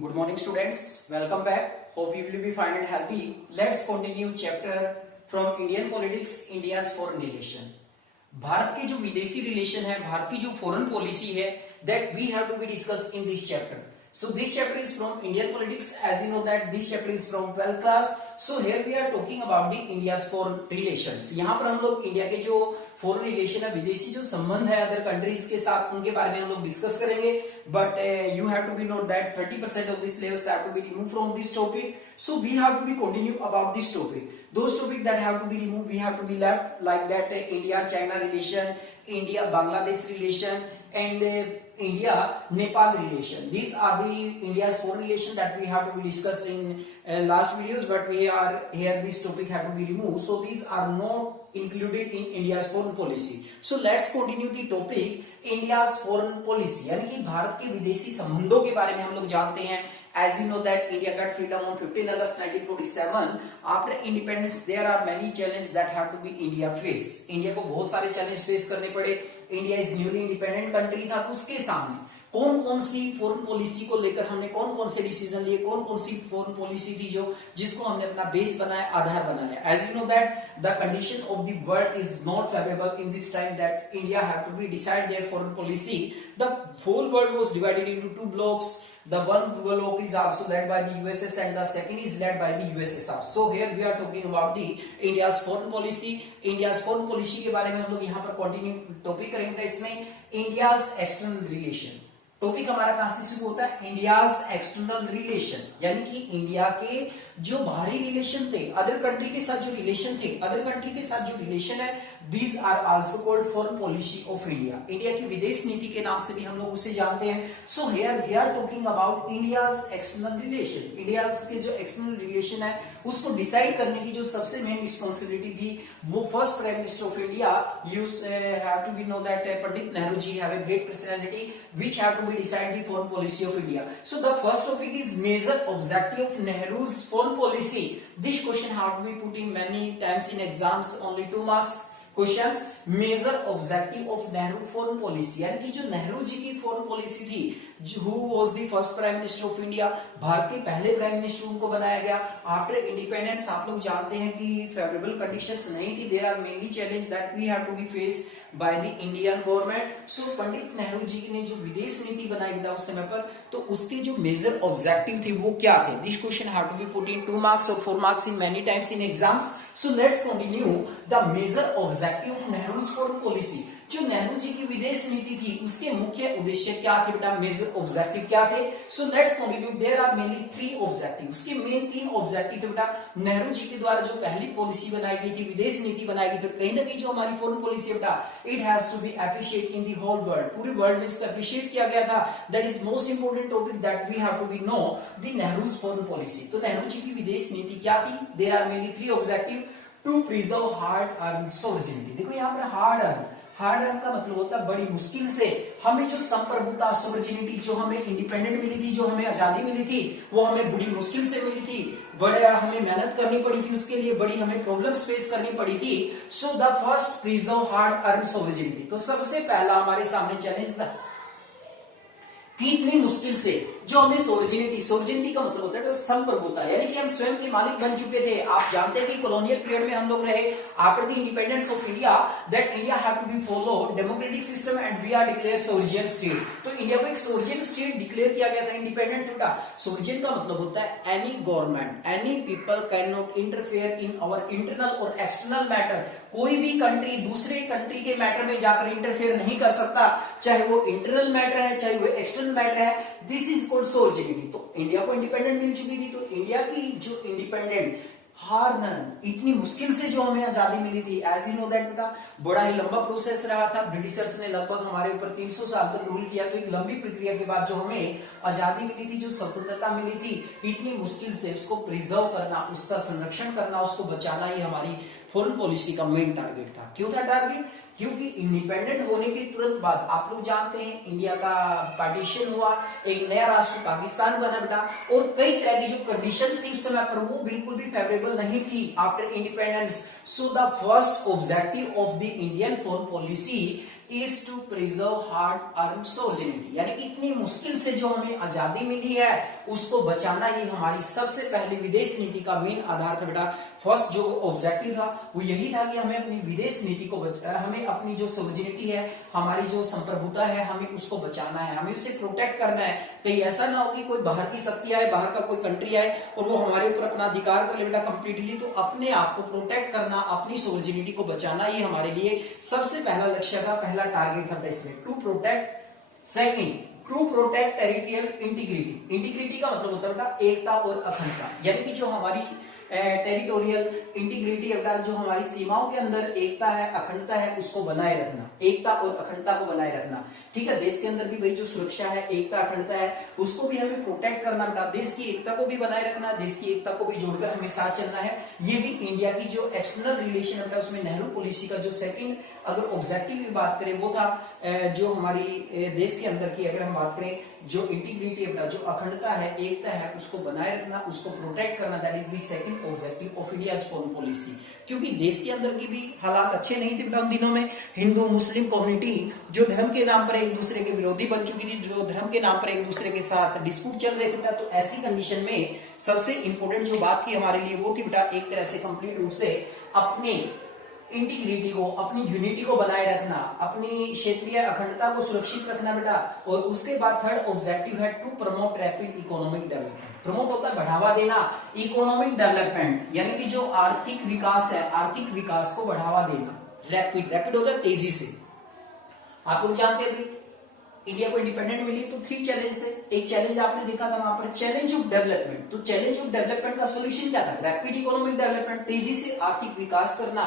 Good morning, students. Welcome back. Hope you will be fine and healthy. Let's continue chapter from Indian politics, India's foreign relation. Bharat के जो विदेशी relation है, भारत की जो foreign policy है, that we have to be discussed in this chapter. So this chapter is from Indian politics. As you know that this chapter is from 12th class. So here we are talking about the India's foreign relations. यहाँ पर हम लोग India के जो foreign relation है, विदेशी जो संबंध है अदर कंट्रीज के साथ, उनके बारे में हम लोग डिस्कस करेंगे. But you have to be note that 30% of this syllabus have to be removed from this topic. So we have to be continue about this topic. Those topics that have to be removed, we have to be left like that. India-China relation, India-Bangladesh relation, and India-Nepal relation. These are the India's foreign relation that we have to be discussed in last videos, but we are here. This topic have to be removed. So these are not included in India's foreign policy. So let's continue the topic. India's foreign policy, यानी कि भारत के विदेशी संबंधों के बारे में हम लोग जानते हैं. As you know that India got freedom on 15 August 1947. After independence, there are many challenges that have to be India face. India को बहुत सारे चैलेंज फेस करने पड़े. India is newly independent country था, तो उसके सामने कौन कौन सी फॉरेन पॉलिसी को लेकर हमने कौन कौन से डिसीजन लिए, कौन कौन सी फॉरेन पॉलिसी थी जो जिसको हमने अपना बेस बनाया, आधार बनाया. As you know that the condition of the world is not favorable in this time that India have to be decide their foreign policy. The whole world was divided into two blocks. The one block is also led by the USS and the second is led by the USSR. So here we are talking about the India's foreign policy. India's foreign policy के बारे में हम लोग यहाँ पर continue topic करेंगे. इसमें India's external relation topic हमारा कहां से शुरू होता है? इंडियाज एक्सटर्नल रिलेशन, यानी कि इंडिया के जो बाहरी रिलेशन थे, अदर कंट्री के साथ जो रिलेशन थे, अदर कंट्री के साथ जो रिलेशन है, these are also called foreign policy of India. India की विदेश नीति के नाम से भी हम लोग उसे जानते हैं. So here we are talking about India's external relation. India के जो एक्सटर्नल रिलेशन है उसको डिसाइड करने की जो सबसे मेन रिस्पॉन्सिबिलिटी थी वो first prime minister of India use have to be know that Pandit Nehru ji have a great personality which have to be decide the foreign policy of India. So the first topic is major objective of Nehru's foreign policy. This question have to be put in many times in exams, only 2 marks questions. Major objective of Nehru foreign policy, यानी कि जो नेहरू जी की foreign policy थी, who was the first prime minister of India, Bharat के पहले prime minister उनको बनाया गया. आफ्टर इंडिपेंडेंस आप लोग जानते हैं कि फेवरेबल कंडीशंस नहीं थी. There are mainly challenge that we have to be face by the Indian government. So Pandit Nehru ji ने जो विदेश नीति बनाई बेटा उस समय पर, तो उसके जो मेजर ऑब्जेक्टिव थे वो क्या थे? This question have to be put in 2 marks और 4 marks in many times in exams. So let's continue the major objective of Nehru's foreign policy. जो नेहरू जी की विदेश नीति थी उसके मुख्य उद्देश्य क्या थे बेटा? मेजर ऑब्जेक्टिव क्या थे? So let's continue. There are mainly 3 objective. उसके मेन 3 ऑब्जेक्टिव थे बेटा. नेहरू जी के द्वारा जो पहली पॉलिसी बनाई गई थी, विदेश नीति बनाई गई थी, कहीं ना कहीं जो हमारी फॉरेन पॉलिसी बेटा, it has to be appreciate in the whole world. पूरे वर्ल्ड में इसको अप्रिशिएट किया गया था. That is most important topic that we have to be know the Nehru's foreign policy. तो नेहरू जी की विदेश नीति क्या थी? There are mainly 3 objective. To preserve hard earn sovereignty. देखो यहाँ पर हार्ड अर्न का मतलब होता है बड़ी मुश्किल से हमें जो संप्रभुता, सोवरेनिटी जो हमें इंडिपेंडेंट मिली थी, जो हमें आजादी मिली थी, वो हमें बड़ी मुश्किल से मिली थी. बड़ा हमें मेहनत करनी पड़ी थी उसके लिए, बड़ी हमें प्रॉब्लम्स फेस करनी पड़ी थी. सो the first preserve hard earn sovereignty. तो सबसे पहला हमारे सामने चैलेंज था कि इतनी मुश्किल से जो हमें सोवरेनिटी का मतलब होता है तो संप्रभुता, यानी कि हम स्वयं के मालिक बन चुके थे. आप जानते हैं कि कॉलोनियल पीरियड में हम लोग रहे. After the independence of India that India have to be follow democratic system and we are declare sovereign state. तो इंडिया को एक सोवरेन स्टेट डिक्लेयर किया गया था, इंडिपेंडेंट था. सोवरेन का मतलब होता है any government, any people can not interfere in our internal और एक्सटर्नल मैटर. कोई भी कंट्री दूसरे कंट्री के मैटर में जाकर इंटरफेयर नहीं कर सकता, चाहे वो इंटरनल मैटर है चाहे वो एक्सटर्नल मैटर है. This is called sovereignty. तो इंडिया को इंडिपेंडेंट मिल चुकी थी. तो इंडिया की जो इंडिपेंडेंट इतनी मुश्किल से जो हमें आजादी मिली थी. एज यू नो दैट बेटा बड़ा ही लंबा प्रोसेस रहा था. ब्रिटिशर्स ने लगभग हमारे ऊपर 300 साल तक रूल किया. तो एक लंबी प्रक्रिया के बाद जो हमें आजादी मिली थी, जो स्वतंत्रता मिली थी, इतनी मुश्किल से उसको प्रिजर्व करना, उसका संरक्षण करना, उसको बचाना ही हमारी फॉरेन पॉलिसी का मेन टारगेट था. क्यों था टारगेट? क्योंकि इंडिपेंडेंट होने के तुरंत बाद आप लोग जानते हैं इंडिया का पार्टीशन हुआ, एक नया राष्ट्र पाकिस्तान बना बेटा, और कई तरह की जो कंडीशंस थी उस समय पर वो बिल्कुल भी फेवरेबल नहीं थी after independence. So the first objective of the Indian foreign policy is to preserve hard-earned sovereignty, यानी कि इतनी मुश्किल से जो हमें आजादी मिली है उसको बचाना ही हमारी सबसे पहली विदेश नीति का मेन आधार था बेटा। फर्स्ट जो ऑब्जेक्टिव था वो यही था कि हमें अपनी विदेश नीति को हमें अपनी जो सोवरेनिटी है, हमारी जो संप्रभुता है, हमें उसको बचाना है, हमें उसे प्रोटेक्ट करना है। कहीं ऐसा ना हो कि कोई बाहर की शक्ति आए, बाहर का कोई कंट्री आए और वो हमारे ऊपर अपना अधिकार कर ले बेटा कंप्लीटली। तो अपने आप को प्रोटेक्ट करना, अपनी सोवरेनिटी को बचाना ही हमारे लिए सबसे पहला लक्ष्य था, पहला टारगेट था इसमें, to protect. Second, to protect territorial integrity. Integrity का मतलब होता है एकता और अखंडता, यानी कि जो हमारी टेरिटोरियल इंटीग्रिटी है, जो हमारी सीमाओं के अंदर एकता है, अखंडता है, उसको बनाए रखना, एकता और अखंडता को बनाए रखना। ठीक है, देश के अंदर भी वही जो सुरक्षा है, एकता अखंडता है, उसको भी हमें प्रोटेक्ट करना बेटा। देश की एकता को भी बनाए रखना, देश की एकता को भी जोड़कर हमें साथ चलना है। ये भी इंडिया की जो एक्सटर्नल रिलेशन है उसमें नेहरू पॉलिसी का जो सेकंड अगर ऑब्जेक्टिव की बात करें वो था जो हमारी देश के अंदर की अगर हम बात करें जो इंटीग्रिटी है, जो अखंडता है, एकता है, उसको बनाए रखना, उसको प्रोटेक्ट करना, that is the second objective of India's foreign policy. क्योंकि देश के अंदर की भी हालात अच्छे नहीं थे बेटा उन दिनों में। हिंदू मुस्लिम कम्युनिटी जो धर्म के नाम पर एक दूसरे के विरोधी बन चुकी थी, जो धर्म के नाम पर एक दूसरे के साथ डिस्प्यूट चल रहे थे बेटा। तो ऐसी कंडीशन में सबसे इंपॉर्टेंट जो बात थी हमारे लिए वो थी बेटा एक तरह से कंप्लीट रूप से अपने इंटीग्रिटी को, अपनी यूनिटी को बनाए रखना, अपनी क्षेत्रीय अखंडता को सुरक्षित रखना बेटा। और उसके बाद थर्ड ऑब्जेक्टिव है to promote rapid economic development. Promote होता है बढ़ावा देना, इकोनॉमिक डेवलपमेंट यानी कि जो आर्थिक विकास है, आर्थिक विकास को बढ़ावा देना। रैपिड, रैपिड होता है तेजी से। आप लोग जानते थे इंडिया को इंडिपेंडेंट मिली तो 3 चैलेंज थे। एक चैलेंज आपने देखा था वहां पर चैलेंज ऑफ डेवलपमेंट। तो चैलेंज ऑफ डेवलपमेंट का सोल्यूशन क्या था? रैपिड इकोनॉमिक डेवलपमेंट, तेजी से आर्थिक विकास करना।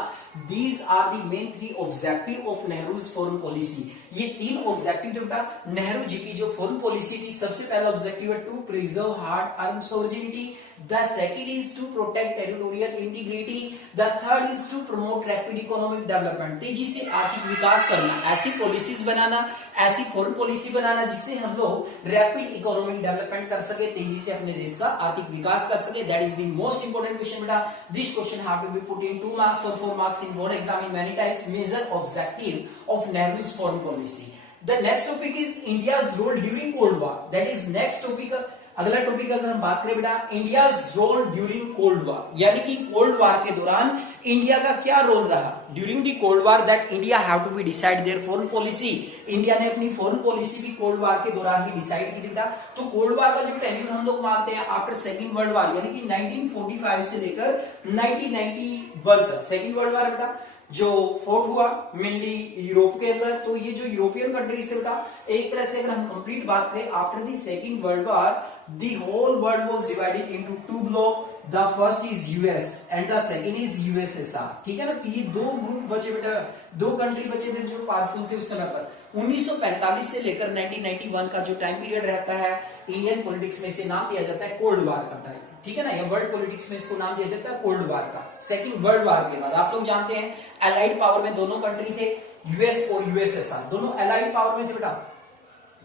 These are the main 3 objective of Nehru's foreign policy. ये 3 ऑब्जेक्टिव जो बेटा नेहरू जी की जो फॉरेन पॉलिसी थी, सबसे पहला ऑब्जेक्टिव है to preserve hard earn sovereignty, the second is to protect territorial integrity, the third is to promote rapid economic development। तेजी से आर्थिक विकास करना, ऐसी पॉलिसीज बनाना, ऐसी फॉरेन पॉलिसी बनाना जिससे हम लोग रैपिड इकोनॉमिक डेवलपमेंट कर सके, तेजी से अपने देश का आर्थिक विकास कर सके। That is the most important question बेटा। This question have to be put in 2 marks or 4 marks in board exam in many types। Major objective of Nehru's foreign policy। The next topic is India's role during Cold War। That is next topic। अगला topic अगर हम बात करें बेटा India's role during cold war, यानी कि cold war के दौरान इंडिया का क्या रोल रहा। During the cold war that India have to be decide their foreign policy. India ने अपनी फॉरेन पॉलिसी भी कोल्ड वार के दौरान ही डिसाइड की थी बेटा। तो कोल्ड वार का जो टाइम हम लोग मानते हैं आफ्टर सेकंड वर्ल्ड वार, यानी कि 1945 से लेकर 1991 तक सेकंड वर्ल्ड वार बेटा जो फोर्ट हुआ मेनली यूरोप के अंदर। तो ये जो यूरोपियन कंट्रीज थे बेटा एक तरह से अगर हम कंप्लीट बात करें after the second world war the whole world was divided into 2 block। the first is US and the second is USSR। ठीक है ना, ये 2 ग्रुप बचे बेटा, 2 कंट्री बचे थे जो पावरफुल थे उस समय पर। 1945 से लेकर 1991 का जो टाइम पीरियड रहता है इंडियन पॉलिटिक्स में से नाम दिया जाता है कोल्ड वार का टाइम। ठीक है ना, या वर्ल्ड पॉलिटिक्स में इसको नाम दिया जाता है कोल्ड वार का। सेकंड वर्ल्ड वार के बाद आप लोग जानते हैं एलाइड पावर में दोनों कंट्री थे, यूएस और यूएसएसआर, दोनों एलाइड पावर में थे बेटा,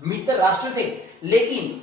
मित्र राष्ट्र थे। लेकिन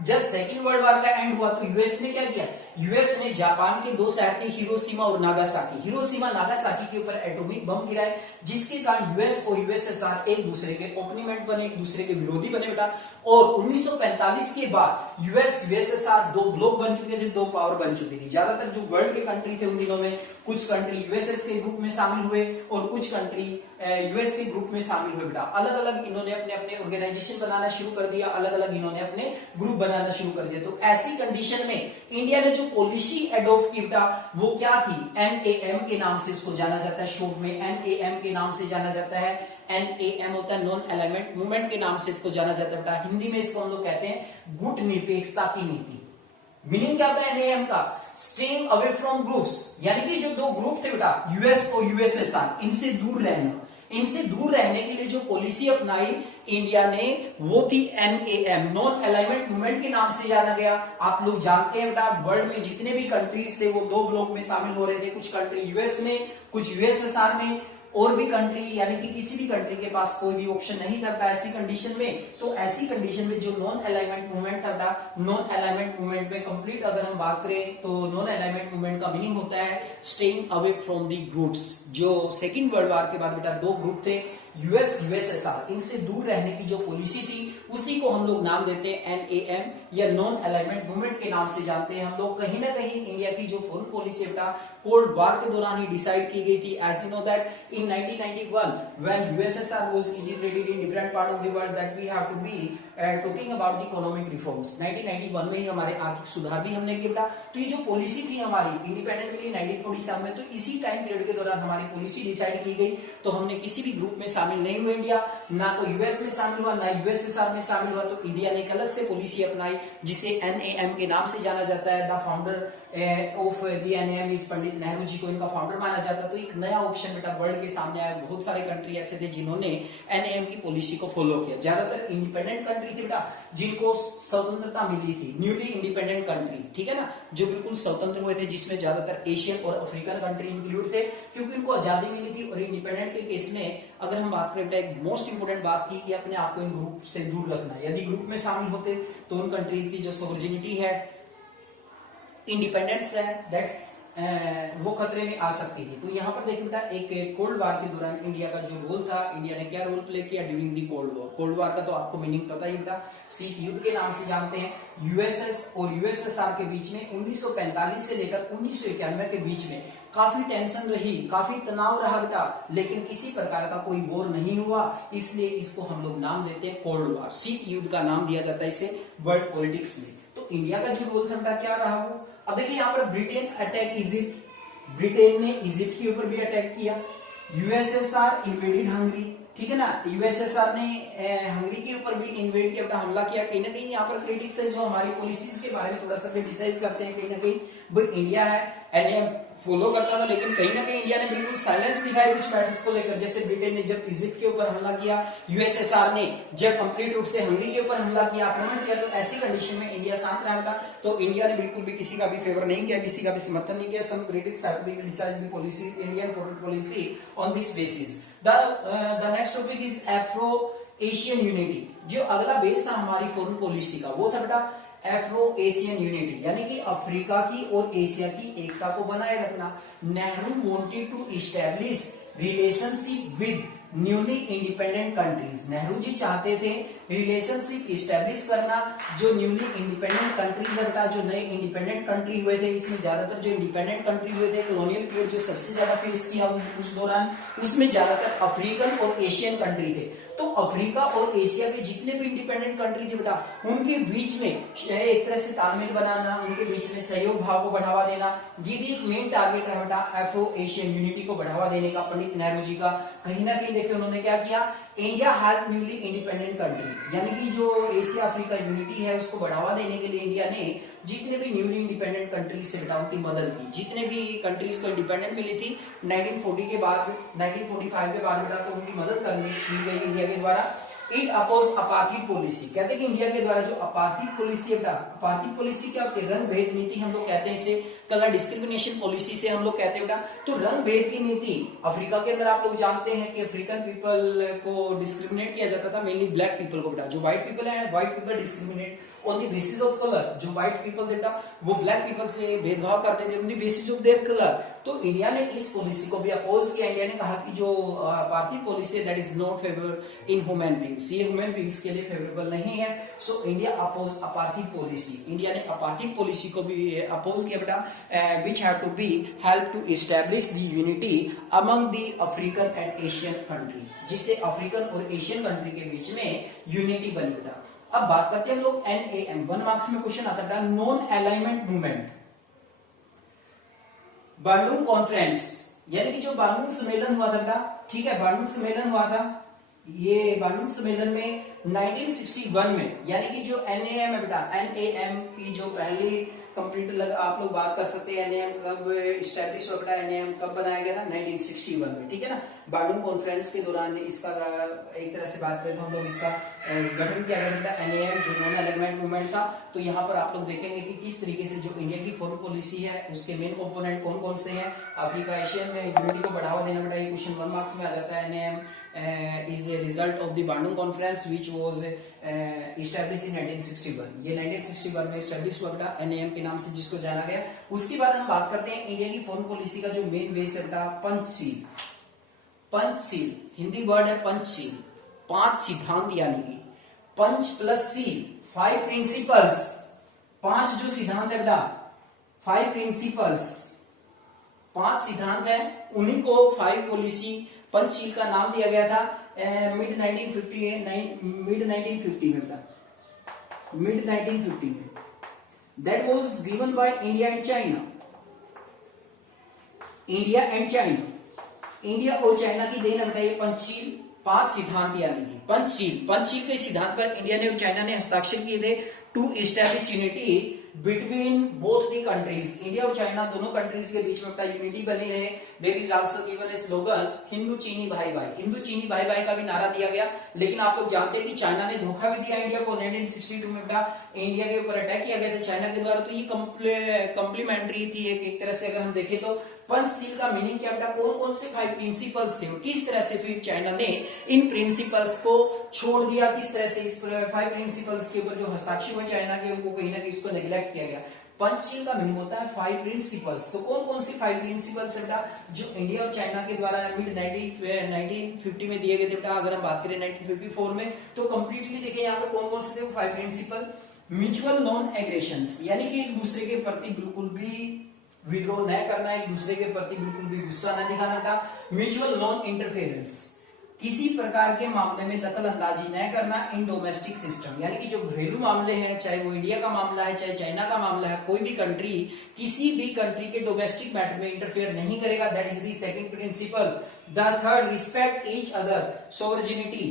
जब सेकेंड वर्ल्ड वार का एंड हुआ तो यूएस ने क्या किया, यूएस ने जापान के 2 शहर थे हिरोशिमा और नागासाकी, हिरोशिमा नागासाकी के ऊपर एटॉमिक बम गिराए, जिसके कारण यूएस और यूएसएसआर एक दूसरे के ओपोनेंट बने, एक दूसरे के विरोधी बने बेटा। और 1945 के बाद यूएस यूएसएसआर 2 ब्लॉक बन चुके थे, 2 पावर बन चुकी थी। ज्यादातर जो वर्ल्ड के कंट्री थे उन दिनों में कुछ कंट्री यूएसएस के ग्रुप में शामिल हुए और कुछ कंट्री यूएस के ग्रुप में शामिल हुए बेटा। अलग अलग इन्होंने अपने अपने ऑर्गेनाइजेशन बनाना शुरू कर दिया, अलग अलग इन्होंने अपने ग्रुप बनाना शुरू कर दिया। तो ऐसी कंडीशन में इंडिया ने जो पॉलिसी एडॉप्ट की बेटा वो क्या थी, NAM के नाम से इसको जाना जाता है, शॉर्ट में NAM के नाम से जाना जाता है। NAM होता है नॉन अलाइनमेंट मूवमेंट के नाम से इसको जाना जाता है बेटा। हिंदी में इसको हम लोग कहते हैं गुट निरपेक्षता की नीति। मीनिंग क्या होता है NAM का, स्टेइंग अवे फ्रॉम ग्रुप्स, यानी कि जो 2 ग्रुप थे बेटा यूएस और यूएसएसआर, इनसे दूर रहना। इनसे दूर रहने के लिए जो पॉलिसी अपनाई इंडिया ने वो थी NAM, नॉन अलाइनमेंट मूवमेंट के नाम से जाना गया। आप लोग जानते हैं बेटा वर्ल्ड में जितने भी कंट्रीज थे वो 2 ब्लॉक में शामिल हो रहे थे, कुछ कंट्री यूएस में, कुछ यूएसएसआर में, और भी कंट्री यानी कि किसी भी कंट्री के पास कोई भी ऑप्शन नहीं था ऐसी कंडीशन में। तो ऐसी कंडीशन में जो नॉन अलाइनमेंट मूवमेंट था, नॉन अलाइनमेंट मूवमेंट में कंप्लीट अगर हम बात करें तो नॉन अलाइनमेंट मूवमेंट का मीनिंग होता है staying away from the groups. जो सेकंड वर्ल्ड वार के बाद बेटा 2 ग्रुप थे, यूएस यूएसएसआर इनसे दूर रहने की जो पॉलिसी थी उसी को हम लोग नाम देते हैं NAM या नॉन अलाइनमेंट मूवमेंट के नाम से जानते हैं हम लोग। कहीं ना कहीं इंडिया की जो फॉरेन पॉलिसी बेटा कोल्ड वॉर के दौरान ही डिसाइड की गई थी। As you know that in 1991 when USSR was integrated in different part of the world that we have to be talking about the economic reforms. 1991 में ही हमारे आर्थिक सुधार भी हमने किया बेटा। तो ये जो पॉलिसी थी हमारी इंडिपेंडेंट के लिए 1947 में, तो इसी टाइम पीरियड के दौरान हमारी पॉलिसी डिसाइड की गई। तो हमने किसी भी ग्रुप में शामिल नहीं हुए इंडिया, ना तो यूएस में शामिल हुआ ना यूएसएसआर में शामिल हुआ। तो इंडिया ने एक अलग से पॉलिसी अपनाई जिसे NAM के नाम से जाना जाता है। The founder of the NAM is Pandit Nehru ji को इनका फाउंडर माना जाता है। तो एक नया ऑप्शन बेटा वर्ल्ड के सामने आया। बहुत सारे कंट्री ऐसे थे जिन्होंने NAM की पॉलिसी को फॉलो किया। ज्यादातर इंडिपेंडेंट कंट्री थे बेटा जिनको स्वतंत्रता मिली थी, न्यूली इंडिपेंडेंट कंट्री, ठीक है ना, जो बिल्कुल स्वतंत्र हुए थे, जिसमें ज्यादातर एशियन और अफ्रीकन कंट्री इंक्लूड थे क्योंकि उनको आजादी मिली थी। और इंडिपेंडेंट के केस में अगर हम बात करें, एक मोस्ट इंपोर्टेंट बात थी कि अपने आप को इन ग्रुप से दूर रखना। यदि ग्रुप में शामिल होते तो उन कंट्रीज की जो सोवरेनिटी है, इंडिपेंडेंस है, दैट्स वो खतरे में आ सकती थी। तो यहाँ पर देखिए बेटा एक कोल्ड वार के दौरान इंडिया का जो रोल था, इंडिया ने क्या रोल प्ले किया during the cold war. Cold war का तो आपको मीनिंग पता ही बेटा, शीत युद्ध के नाम से जानते हैं। यूएसएस और यूएसएसआर के बीच में 1945 से लेकर 1991 के बीच में काफी टेंशन रही, काफी तनाव रहा बेटा, लेकिन किसी प्रकार का कोई वॉर नहीं हुआ। इसलिए इसको हम लोग नाम देते हैं कोल्ड वार। शीत युद्ध का नाम दिया जाता है इसे वर्ल्ड पॉलिटिक्स में। तो इंडिया का जो रोल था बेटा क्या रहा वो, अब देखिए यहाँ पर ब्रिटेन अटैक इजिप्ट, ब्रिटेन ने इजिप्ट के ऊपर भी अटैक किया। यूएसएसआर इन्वेडेड हंगरी, ठीक है ना, यूएसएसआर ने हंगरी के ऊपर भी इन्वेड किया बेटा, हमला किया। कहीं ना कहीं यहाँ पर क्रिटिक्स है जो हमारी पॉलिसीज के बारे में थोड़ा सा क्रिटिसाइज करते हैं। कहीं ना कहीं भाई इंडिया है NAM फॉलो करता था, लेकिन कहीं ना कहीं इंडिया ने बिल्कुल साइलेंस दिखाया कुछ मैटर्स को लेकर। जैसे ब्रिटेन ने जब इजिप्ट के ऊपर हमला किया, यूएसएसआर ने जब कंप्लीट रूप से हंगरी के ऊपर हमला किया, आक्रमण किया, तो ऐसी कंडीशन में इंडिया शांत रहा था। तो इंडिया ने बिल्कुल भी किसी का भी फेवर नहीं किया, किसी का भी समर्थन नहीं किया। Some critics have been criticised the policy, Indian foreign policy on this basis. The next topic is Afro Asian unity. जो अगला बेस था हमारी फॉरेन पॉलिसी का वो था बेटा एफ्रो एशियन यूनिटी, यानी कि अफ्रीका की और एशिया की एकता को बनाए रखना। Nehru wanted to establish relationship with newly independent countries. Nehru ji चाहते थे रिलेशनशिप इस्टेब्लिश करना जो न्यूली इंडिपेंडेंट कंट्रीज है, जो नए इंडिपेंडेंट कंट्री हुए थे। इसमें ज्यादातर जो इंडिपेंडेंट कंट्री हुए थे, कॉलोनियल पीरियड जो सबसे ज्यादा फेस किया उस दौरान, उसमें ज्यादातर अफ्रीकन और एशियन कंट्री थे। तो अफ्रीका और एशिया के जितने भी इंडिपेंडेंट कंट्री थे बेटा, उनके बीच में एक तरह से तालमेल बनाना, उनके बीच में सहयोग भाव को बढ़ावा देना, ये भी एक मेन टारगेट है बेटा एफ्रो एशियन यूनिटी को बढ़ावा देने का पंडित नेहरू जी का। कहीं ना कहीं देखिए उन्होंने क्या किया, India help newly independent country, यानी कि जो एशिया अफ्रीका यूनिटी है उसको बढ़ावा देने के लिए इंडिया ने जितने भी न्यूली इंडिपेंडेंट कंट्रीज थे बेटा उनकी मदद की। जितने भी कंट्रीज को इंडिपेंडेंट मिली थी 1940 के बाद, 1945 के बाद बेटा, तो उनकी मदद करनी की गई इंडिया के द्वारा। इट अपोज अपार्थिड पॉलिसी, कहते हैं कि इंडिया के द्वारा जो अपार्थिड पॉलिसी है बेटा, अपार्थिड पॉलिसी क्या होती है, रंग भेद नीति हम लोग कहते हैं इसे, कलर डिस्क्रिमिनेशन पॉलिसी से हम लोग कहते हैं बेटा। तो रंग भेद की नीति अफ्रीका के अंदर आप लोग जानते हैं कि अफ्रीकन पीपल को डिस्क्रिमिनेट किया जाता था, मेनली ब्लैक पीपल को बेटा। जो व्हाइट पीपल है, white people discriminate on the basis of colour. जो व्हाइट पीपल बेटा वो ब्लैक पीपल से भेदभाव करते थे on the basis of their colour. तो इंडिया ने इस पॉलिसी को भी अपोज किया। इंडिया ने कहा कि जो अपार्थिड पॉलिसी है that is not favour in human beings, ये ह्यूमन बीइंग्स के लिए फेवरेबल नहीं है। So India oppose apartheid policy, India ने अपार्थिड पॉलिसी को भी अपोज किया बेटा, which have to be help to establish the unity among the African and Asian country, जिससे अफ्रीकन और एशियन कंट्री के बीच में यूनिटी बनी बेटा। अब बात करते हैं हम लोग NAM, 1 मार्क्स में क्वेश्चन आता था non alignment movement. Bandung conference, यानी कि जो बांडुंग सम्मेलन हुआ था, ठीक है, बांडुंग सम्मेलन हुआ था। ये बांडुंग सम्मेलन में 1961 में, यानी कि जो NAM है बेटा, NAM की जो पहली कंप्लीट आप लोग बात कर सकते हैं NAM कब स्टैब्लिश हुआ बेटा, NAM कब बनाया गया था, 1961 में, ठीक है ना। बांडुंग कॉन्फ्रेंस के दौरान इसका एक तरह से बात करें तो हम लोग इसका गठन किया गया था NAM, जो नॉन अलाइनमेंट मूवमेंट था। तो यहाँ पर आप लोग देखेंगे कि किस तरीके से जो इंडिया की फॉरेन पॉलिसी है उसके मेन कंपोनेंट कौन कौन से हैं। अफ्रीका एशियन में यूनिटी को बढ़ावा देना बेटा, ये क्वेश्चन 1 मार्क्स में आ जाता है। NAM is a result of the Bandung Conference which was established in 1961। ये 1961 में एस्टैब्लिश हुआ बेटा NAM के नाम से जिसको जाना गया। उसके बाद हम बात करते हैं इंडिया की फॉरेन पॉलिसी का जो मेन बेस है बेटा पंचशील। पंचशील, हिंदी वर्ड है पंचशील, 5 सिद्धांत यानी कि पंच प्लस शील 5 प्रिंसिपल्स, 5 जो सिद्धांत है बेटा 5 प्रिंसिपल्स, 5 सिद्धांत है, उन्हीं को 5 पॉलिसी पंचशील का नाम दिया गया था मिड 1950 में बेटा, मिड 1950 में। That was given by India and China, India and China, India और चाइना की देन है ये पंचशील 5 सिद्धांत यानी कि पंचशील, पंचशील के सिद्धांत पर इंडिया ने और चाइना ने हस्ताक्षर किए थे to establish unity between both the countries. India और चाइना दोनों कंट्रीज के बीच में यूनिटी बनी रहे। There is also given a slogan हिंदू चीनी भाई भाई, हिंदू चीनी भाई भाई का भी नारा दिया गया। लेकिन आप लोग जानते हैं कि चाइना ने धोखा भी दिया इंडिया को। 1962 में इंडिया के ऊपर अटैक किया गया था चाइना के द्वारा, तो ये कम्प्लीमेंट्री थी एक तरह से। अगर हम देखें तो पंचशील का मीनिंग क्या बेटा, कौन कौन से 5 प्रिंसिपल्स थे, किस तरह से फिर चाइना ने इन प्रिंसिपल्स को छोड़ दिया, किस तरह से इस 5 प्रिंसिपल्स के ऊपर जो हस्ताक्षर हुए चाइना के उनको कहीं ना कहीं इसको नेग्लेक्ट किया गया। पंचशील का मीनिंग होता है 5 प्रिंसिपल्स। तो कौन कौन से 5 प्रिंसिपल्स बेटा जो इंडिया और चाइना के द्वारा मिड 1950 में दिए गए थे बेटा। अगर हम बात करें 1954 में तो कंप्लीटली देखिए यहाँ पे कौन कौन से थे 5 प्रिंसिपल। म्यूचुअल नॉन एग्रेशन, यानी कि एक दूसरे के प्रति बिल्कुल भी विद्रोह न करना, एक दूसरे के प्रति बिल्कुल भी गुस्सा न दिखाना बेटा। म्यूचुअल नॉन इंटरफेरेंस, किसी प्रकार के मामले में दखल अंदाजी न करना इन डोमेस्टिक सिस्टम, यानी कि जो घरेलू मामले हैं, चाहे वो इंडिया का मामला है चाहे चाइना का मामला है, कोई भी कंट्री किसी भी कंट्री के डोमेस्टिक मैटर में इंटरफेयर नहीं करेगा। That is the second principle. The third, respect each other sovereignty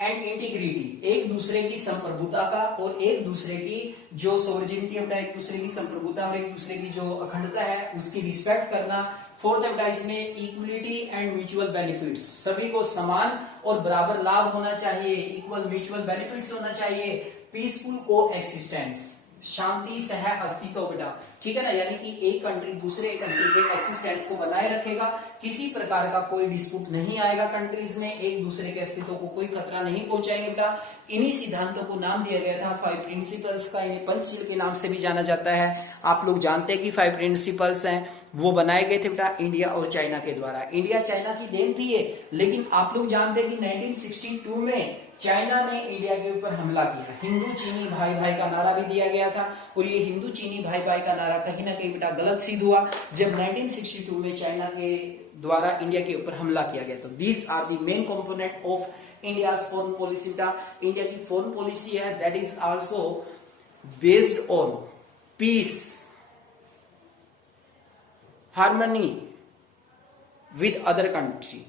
and integrity, एक दूसरे की संप्रभुता का और एक दूसरे की जो सोवरेनिटी है, एक दूसरे की संप्रभुता और एक दूसरे की जो अखंडता है उसकी रिस्पेक्ट करना। फोर्थ है इसमें इक्वलिटी एंड म्यूचुअल बेनिफिट्स, सभी को समान और बराबर लाभ होना चाहिए, इक्वल म्यूचुअल बेनिफिट्स होना चाहिए। पीसफुल को एक्सिस्टेंस, शांति सह अस्तित्व बेटा, ठीक है ना, यानी कि एक कंट्री दूसरे कंट्री के एक्सिस्टेंस को बनाए रखेगा, किसी प्रकार का कोई डिस्प्यूट नहीं आएगा कंट्रीज में, एक दूसरे के अस्तित्व को कोई खतरा नहीं पहुंचाएंगे बेटा। इन्हीं सिद्धांतों को नाम दिया गया था 5 प्रिंसिपल्स का, इन्हें पंचशील के नाम से भी जाना जाता है। आप लोग जानते हैं कि 5 प्रिंसिपल्स हैं वो बनाए गए थे बेटा इंडिया और चाइना के द्वारा। इंडिया चाइना की देन थी ये, लेकिन आप लोग जानते हैं कि 1962 में चाइना ने इंडिया के ऊपर हमला किया, हिंदू चीनी भाई भाई का नारा भी दिया गया था, और ये हिंदू चीनी भाई भाई का नारा कहीं ना कहीं बेटा गलत सिद्ध हुआ जब 1962 में चाइना के द्वारा इंडिया के ऊपर हमला किया गया। तो these are the main component of India's foreign policy बेटा। इंडिया की फॉरेन पॉलिसी है that is also based on peace, harmony with other country.